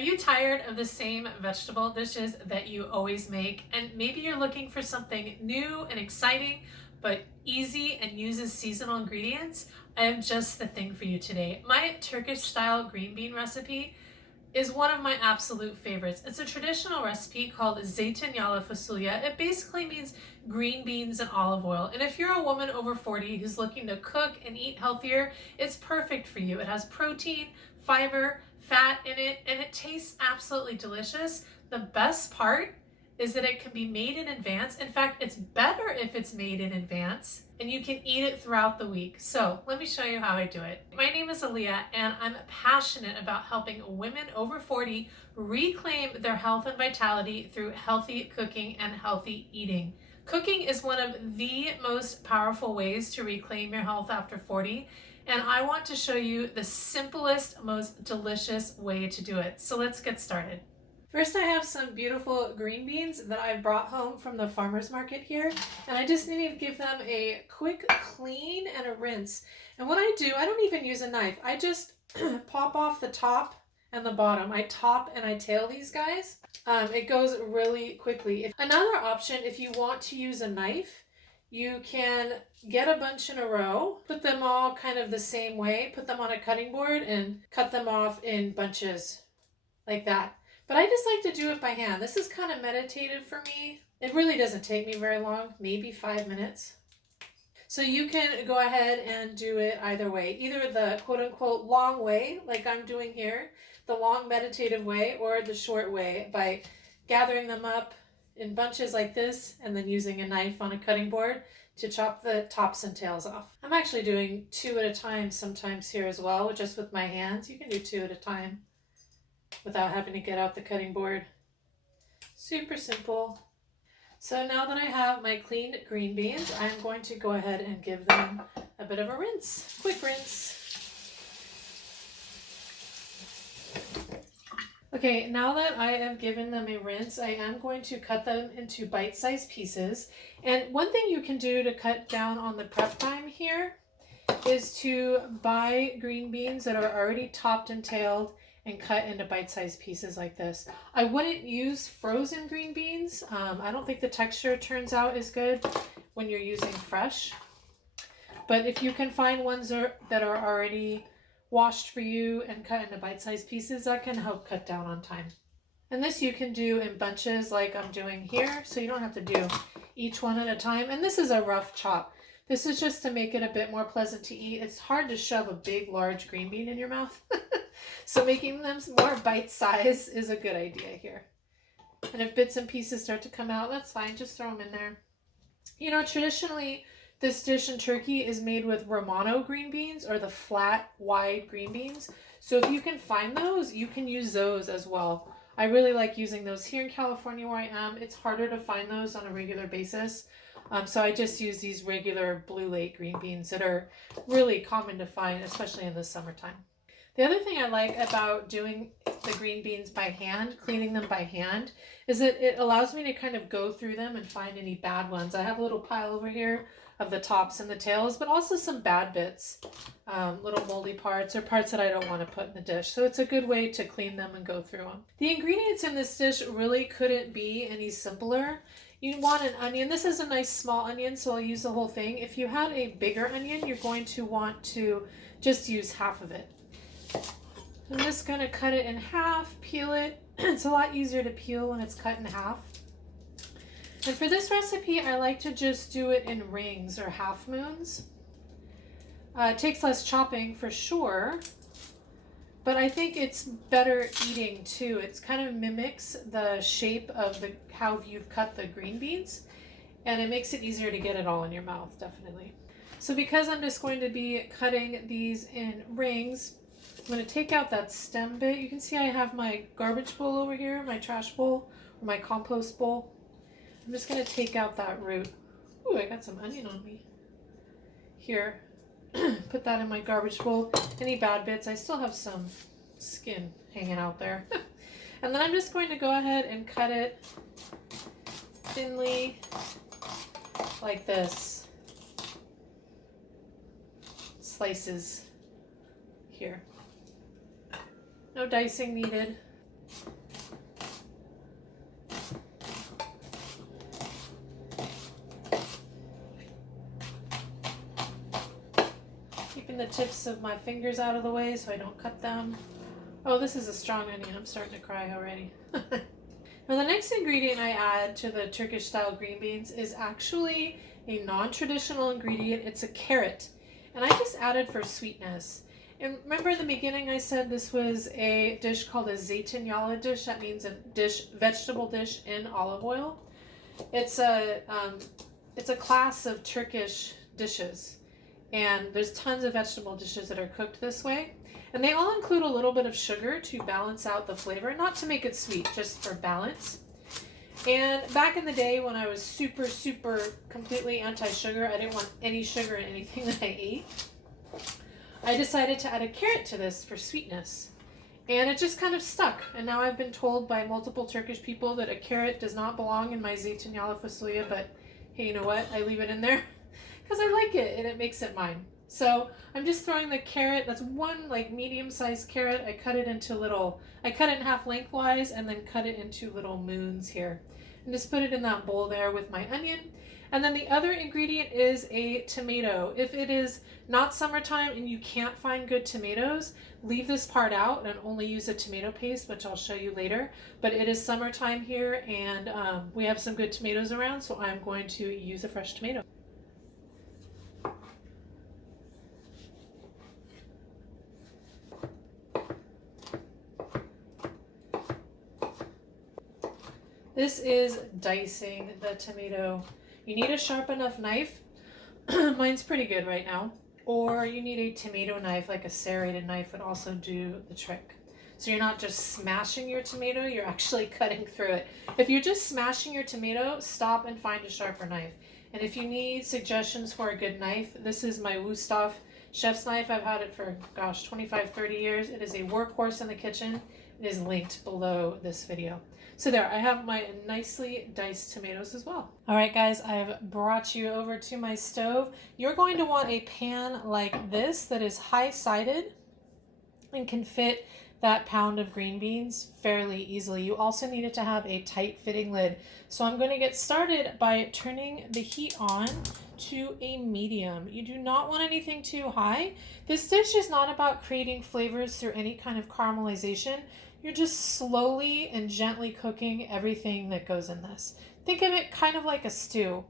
you tired of the same vegetable dishes that you always make? And maybe you're looking for something new and exciting, but easy and uses seasonal ingredients? I have just the thing for you today. My Turkish style green bean recipe is one of my absolute favorites. It's a traditional recipe called Zeytinyagli Fasulye. It basically means green beans and olive oil. And if you're a woman over 40 who's looking to cook and eat healthier, it's perfect for you. It has protein, fiber, fat in it, and it tastes absolutely delicious. The best part is that it can be made in advance. In fact, it's better if it's made in advance, and you can eat it throughout the week. So let me show you how I do it. My name is Aliye, and I'm passionate about helping women over 40 reclaim their health and vitality through healthy cooking and healthy eating. Cooking is one of the most powerful ways to reclaim your health after 40, and I want to show you the simplest, most delicious way to do it. So let's get started. First, I have some beautiful green beans that I brought home from the farmer's market here, and I just need to give them a quick clean and a rinse. And what I do, I don't even use a knife. I just pop off the top and the bottom. I top and I tail these guys. It goes really quickly. Another option, if you want to use a knife, you can get a bunch in a row, put them all kind of the same way, put them on a cutting board and cut them off in bunches like that. But I just like to do it by hand. This is kind of meditative for me. It really doesn't take me very long, maybe 5 minutes. So you can go ahead and do it either way. Either the quote unquote long way, like I'm doing here, the long meditative way, or the short way by gathering them up in bunches like this and then using a knife on a cutting board to chop the tops and tails off. I'm actually doing 2 at a time sometimes here as well, just with my hands. You can do 2 at a time without having to get out the cutting board. Super simple. So now that I have my cleaned green beans, I'm going to go ahead and give them a bit of a rinse, quick rinse. Okay, now that I have given them a rinse, I am going to cut them into bite-sized pieces. And one thing you can do to cut down on the prep time here is to buy green beans that are already topped and tailed and cut into bite-sized pieces like this. I wouldn't use frozen green beans. I don't think the texture turns out as good when you're using fresh. But if you can find ones that are already washed for you and cut into bite-sized pieces, that can help cut down on time. And this you can do in bunches like I'm doing here, so you don't have to do each one at a time. And this is a rough chop. This is just to make it a bit more pleasant to eat. It's hard to shove a big, large green bean in your mouth. So making them more bite size is a good idea here. And if bits and pieces start to come out, that's fine. Just throw them in there. You know, traditionally, this dish in Turkey is made with Romano green beans, or the flat, wide green beans. So if you can find those, you can use those as well. I really like using those here in California where I am. It's harder to find those on a regular basis. So I just use these regular blue lake green beans that are really common to find, especially in the summertime. The other thing I like about doing the green beans by hand, cleaning them by hand, is that it allows me to kind of go through them and find any bad ones. I have a little pile over here of the tops and the tails, but also some bad bits, little moldy parts or parts that I don't want to put in the dish. So it's a good way to clean them and go through them. The ingredients in this dish really couldn't be any simpler. You want an onion. This is a nice small onion, so I'll use the whole thing. If you had a bigger onion, you're going to want to just use half of it. I'm just going to cut it in half, peel it. It's a lot easier to peel when it's cut in half. And for this recipe, I like to just do it in rings or half moons. It takes less chopping for sure, but I think it's better eating too. It kind of mimics the shape of how you've cut the green beans, and it makes it easier to get it all in your mouth, definitely. So because I'm just going to be cutting these in rings, I'm going to take out that stem bit. You can see I have my garbage bowl over here, my trash bowl, or my compost bowl. I'm just going to take out that root. Ooh, I got some onion on me. Here, put that in my garbage bowl. Any bad bits, I still have some skin hanging out there. And then I'm just going to go ahead and cut it thinly like this. Slices here. No dicing needed. Keeping the tips of my fingers out of the way so I don't cut them. Oh, this is a strong onion. I'm starting to cry already. Now the next ingredient I add to the Turkish style green beans is actually a non-traditional ingredient. It's a carrot. And I just added for sweetness. And remember in the beginning I said this was a dish called a Zeytinyagli dish. That means a dish, vegetable dish in olive oil. It's a class of Turkish dishes. And there's tons of vegetable dishes that are cooked this way. And they all include a little bit of sugar to balance out the flavor, not to make it sweet, just for balance. And back in the day when I was super completely anti-sugar, I didn't want any sugar in anything that I ate, I decided to add a carrot to this for sweetness. And it just kind of stuck. And now I've been told by multiple Turkish people that a carrot does not belong in my Zeytinyagli Fasulye, but hey, you know what? I leave it in there because I like it and it makes it mine. So I'm just throwing the carrot. That's one like medium-sized carrot. I cut it in half lengthwise and then cut it into little moons here. And just put it in that bowl there with my onion. And then the other ingredient is a tomato. If it is not summertime and you can't find good tomatoes, leave this part out and only use a tomato paste, which I'll show you later. But it is summertime here and we have some good tomatoes around, so I'm going to use a fresh tomato. This is dicing the tomato. You need a sharp enough knife. Mine's pretty good right now. Or you need a tomato knife, like a serrated knife would also do the trick. So you're not just smashing your tomato, you're actually cutting through it. If you're just smashing your tomato, stop and find a sharper knife. And if you need suggestions for a good knife, this is my Wusthof chef's knife. I've had it for, gosh, 25, 30 years. It is a workhorse in the kitchen. It is linked below this video. So there, I have my nicely diced tomatoes as well. All right, guys, I've brought you over to my stove. You're going to want a pan like this that is high-sided and can fit that pound of green beans fairly easily. You also need it to have a tight-fitting lid. So I'm going to get started by turning the heat on to a medium. You do not want anything too high. This dish is not about creating flavors through any kind of caramelization. You're just slowly and gently cooking everything that goes in this. Think of it kind of like a stew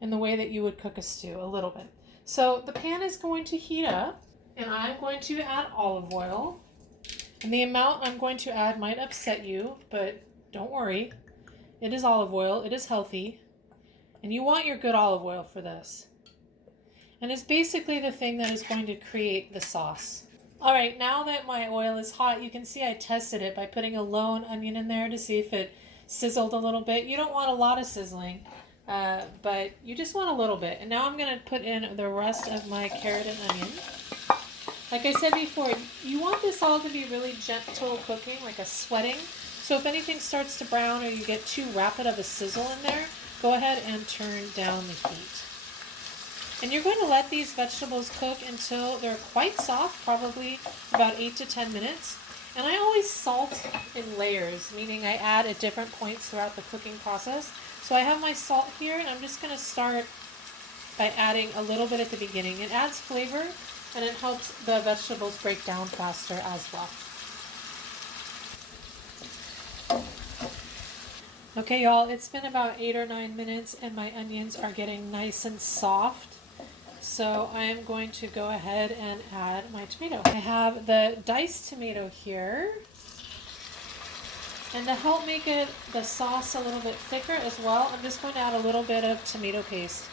in the way that you would cook a stew, a little bit. So the pan is going to heat up and I'm going to add olive oil. And the amount I'm going to add might upset you, but don't worry. It is olive oil. It is healthy. And you want your good olive oil for this. And it's basically the thing that is going to create the sauce. All right, now that my oil is hot, you can see I tested it by putting a lone onion in there to see if it sizzled a little bit. You don't want a lot of sizzling, but you just want a little bit. And now I'm going to put in the rest of my carrot and onion. Like I said before, you want this all to be really gentle cooking, like a sweating. So if anything starts to brown or you get too rapid of a sizzle in there, go ahead and turn down the heat. And you're going to let these vegetables cook until they're quite soft, probably about 8 to 10 minutes. And I always salt in layers, meaning I add at different points throughout the cooking process. So I have my salt here, and I'm just going to start by adding a little bit at the beginning. It adds flavor, and it helps the vegetables break down faster as well. Okay, y'all, it's been about 8 or 9 minutes, and my onions are getting nice and soft. So I am going to go ahead and add my tomato. I have the diced tomato here. And to help make the sauce a little bit thicker as well, I'm just going to add a little bit of tomato paste.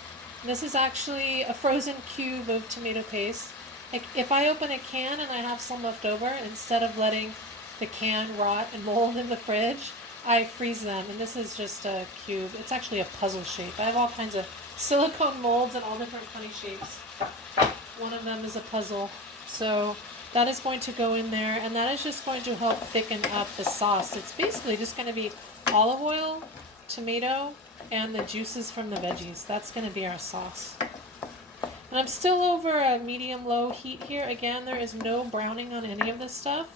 And this is actually a frozen cube of tomato paste. If I open a can and I have some left over, instead of letting the can rot and mold in the fridge, I freeze them. And this is just a cube. It's actually a puzzle shape. I have all kinds of silicone molds in all different funny shapes. One of them is a puzzle. So that is going to go in there, and that is just going to help thicken up the sauce. It's basically just going to be olive oil, tomato, and the juices from the veggies. That's going to be our sauce. And I'm still over a medium-low heat here. Again, there is no browning on any of this stuff.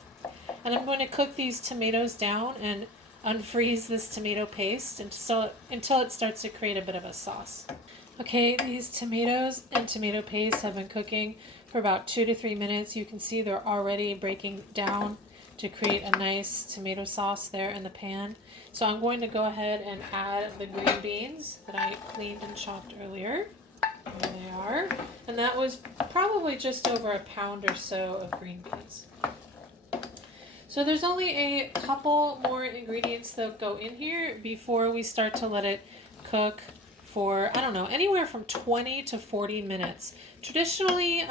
And I'm going to cook these tomatoes down and unfreeze this tomato paste until it starts to create a bit of a sauce. Okay, these tomatoes and tomato paste have been cooking for about 2 to 3 minutes. You can see they're already breaking down to create a nice tomato sauce there in the pan. So I'm going to go ahead and add the green beans that I cleaned and chopped earlier. There they are. And that was probably just over a pound or so of green beans. So there's only a couple more ingredients that go in here before we start to let it cook for, I don't know, anywhere from 20 to 40 minutes. Traditionally,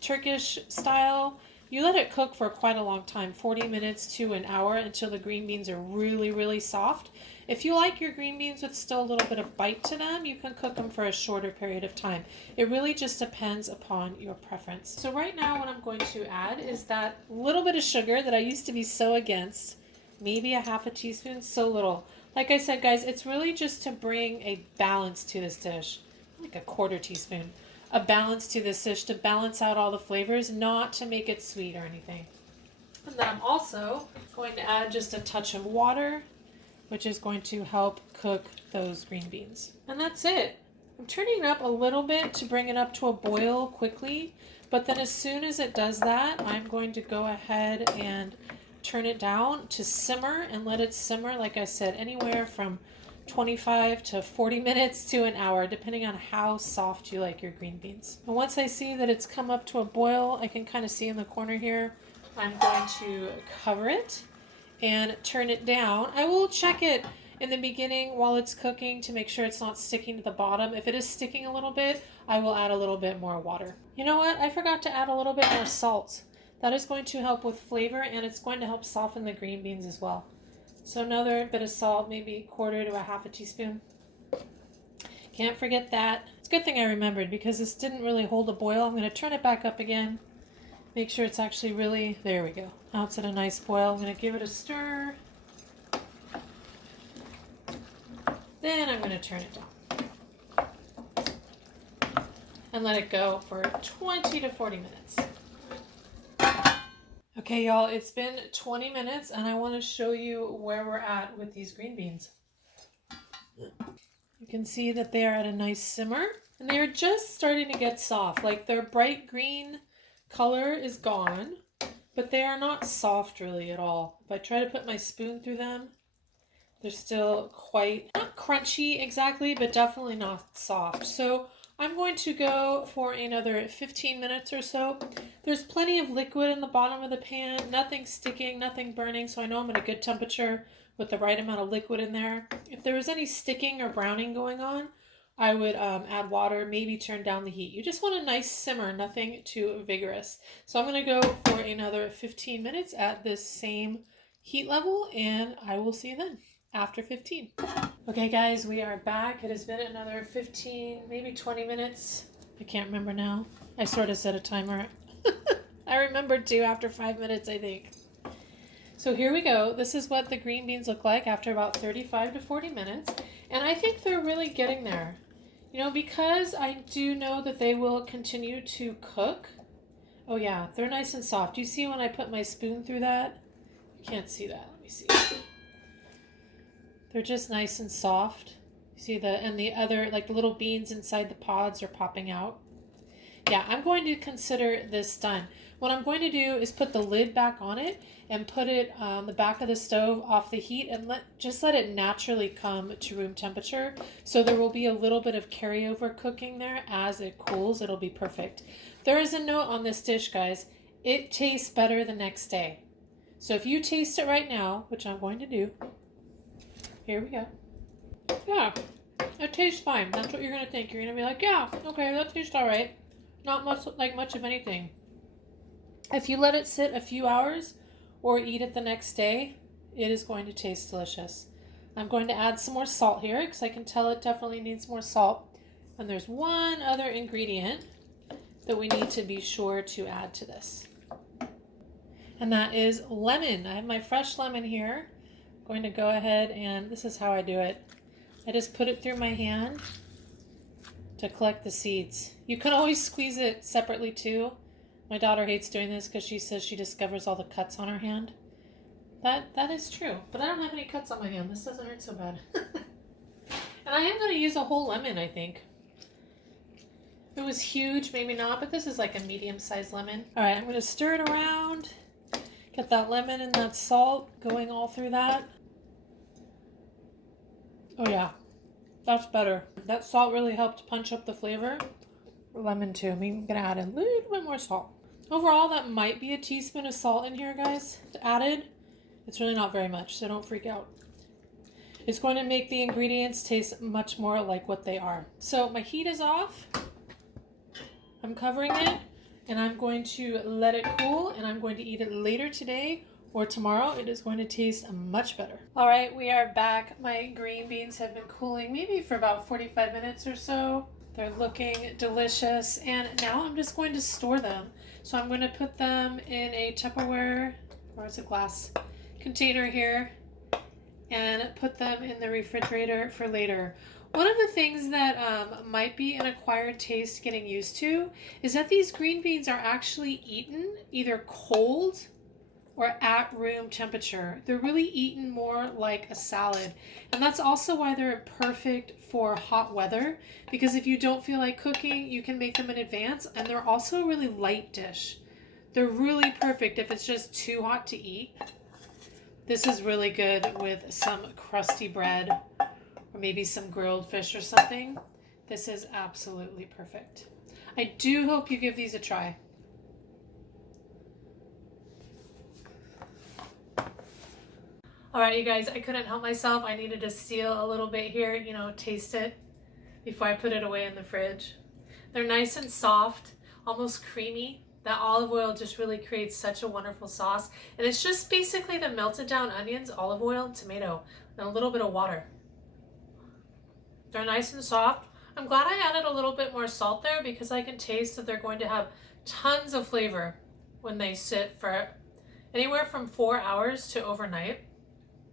Turkish style, you let it cook for quite a long time, 40 minutes to an hour, until the green beans are really, really soft. If you like your green beans with still a little bit of bite to them, you can cook them for a shorter period of time. It really just depends upon your preference. So right now what I'm going to add is that little bit of sugar that I used to be so against. Maybe a half a teaspoon, so little. Like I said, guys, it's really just to bring a balance to this dish. Like a quarter teaspoon. A balance to this dish to balance out all the flavors, not to make it sweet or anything. And then I'm also going to add just a touch of water, which is going to help cook those green beans. And that's it. I'm turning it up a little bit to bring it up to a boil quickly, but then as soon as it does that, I'm going to go ahead and turn it down to simmer and let it simmer, like I said, anywhere from 25 to 40 minutes to an hour, depending on how soft you like your green beans. And once I see that it's come up to a boil, I can kind of see in the corner here, I'm going to cover it and turn it down. I will check it in the beginning while it's cooking to make sure it's not sticking to the bottom. If it is sticking a little bit, I will add a little bit more water. You know what? I forgot to add a little bit more salt. That is going to help with flavor, and it's going to help soften the green beans as well. So another bit of salt, maybe quarter to a half a teaspoon. Can't forget that. It's a good thing I remembered because this didn't really hold a boil. I'm going to turn it back up again. Make sure it's actually really, there we go. Now it's at a nice boil. I'm going to give it a stir. Then I'm going to turn it down. And let it go for 20 to 40 minutes. Okay, y'all, it's been 20 minutes and I want to show you where we're at with these green beans. You can see that they are at a nice simmer and they are just starting to get soft. Like their bright green color is gone, but they are not soft really at all. If I try to put my spoon through them, they're still quite, not crunchy exactly, but definitely not soft. So I'm going to go for another 15 minutes or so. There's plenty of liquid in the bottom of the pan, nothing sticking, nothing burning, so I know I'm at a good temperature with the right amount of liquid in there. If there was any sticking or browning going on, I would add water, maybe turn down the heat. You just want a nice simmer, nothing too vigorous. So I'm going to go for another 15 minutes at this same heat level, and I will see you then after 15. Okay guys, we are back. It has been another 15, maybe 20 minutes. I can't remember now. I sort of set a timer. I remembered too after 5 minutes, I think. So here we go. This is what the green beans look like after about 35 to 40 minutes. And I think they're really getting there. You know, because I do know that they will continue to cook. Oh yeah, they're nice and soft. You see when I put my spoon through that? You can't see that. Let me see. They're just nice and soft. You see the other, like the little beans inside the pods are popping out. Yeah, I'm going to consider this done. What I'm going to do is put the lid back on it and put it on the back of the stove off the heat and just let it naturally come to room temperature. So there will be a little bit of carryover cooking there. As it cools, it'll be perfect. There is a note on this dish, guys. It tastes better the next day. So if you taste it right now, which I'm going to do, here we go. Yeah, it tastes fine. That's what you're going to think. You're going to be like, yeah, okay, that tastes all right. Not much of anything. If you let it sit a few hours or eat it the next day, it is going to taste delicious. I'm going to add some more salt here because I can tell it definitely needs more salt. And there's one other ingredient that we need to be sure to add to this. And that is lemon. I have my fresh lemon here. I'm going to go ahead and this is how I do it. I just put it through my hand to collect the seeds. You can always squeeze it separately too. My daughter hates doing this because she says she discovers all the cuts on her hand. That is true. But I don't have any cuts on my hand. This doesn't hurt so bad. And I am going to use a whole lemon, I think. If it was huge, maybe not, but this is like a medium-sized lemon. All right, I'm going to stir it around. Get that lemon and that salt going all through that. Oh yeah, that's better. That salt really helped punch up the flavor. Lemon too. Maybe I'm going to add a little bit more salt. Overall, that might be a teaspoon of salt in here, guys, added. It's really not very much, so don't freak out. It's going to make the ingredients taste much more like what they are. So my heat is off. I'm covering it, and I'm going to let it cool, and I'm going to eat it later today or tomorrow. It is going to taste much better. All right, we are back. My green beans have been cooling maybe for about 45 minutes or so. They're looking delicious, and now I'm just going to store them. So I'm going to put them in a Tupperware, or it's a glass container here, and put them in the refrigerator for later. One of the things that might be an acquired taste getting used to is that these green beans are actually eaten either cold or at room temperature. They're really eaten more like a salad. And that's also why they're perfect for hot weather, because if you don't feel like cooking, you can make them in advance, and they're also a really light dish. They're really perfect if it's just too hot to eat. This is really good with some crusty bread or maybe some grilled fish or something. This is absolutely perfect. I do hope you give these a try. All right, you guys, I couldn't help myself. I needed to steal a little bit here, you know, taste it before I put it away in the fridge. They're nice and soft, almost creamy. That olive oil just really creates such a wonderful sauce. And it's just basically the melted down onions, olive oil, tomato, and a little bit of water. They're nice and soft. I'm glad I added a little bit more salt there because I can taste that they're going to have tons of flavor when they sit for anywhere from 4 hours to overnight.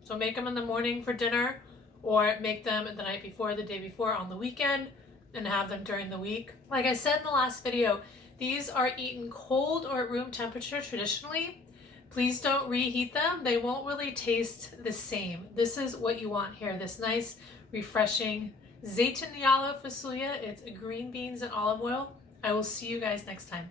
So make them in the morning for dinner, or make them the night before, the day before, on the weekend, and have them during the week. Like I said in the last video, these are eaten cold or at room temperature traditionally. Please don't reheat them. They won't really taste the same. This is what you want here, this nice, refreshing Zeytinyagli Fasulye. It's green beans and olive oil. I will see you guys next time.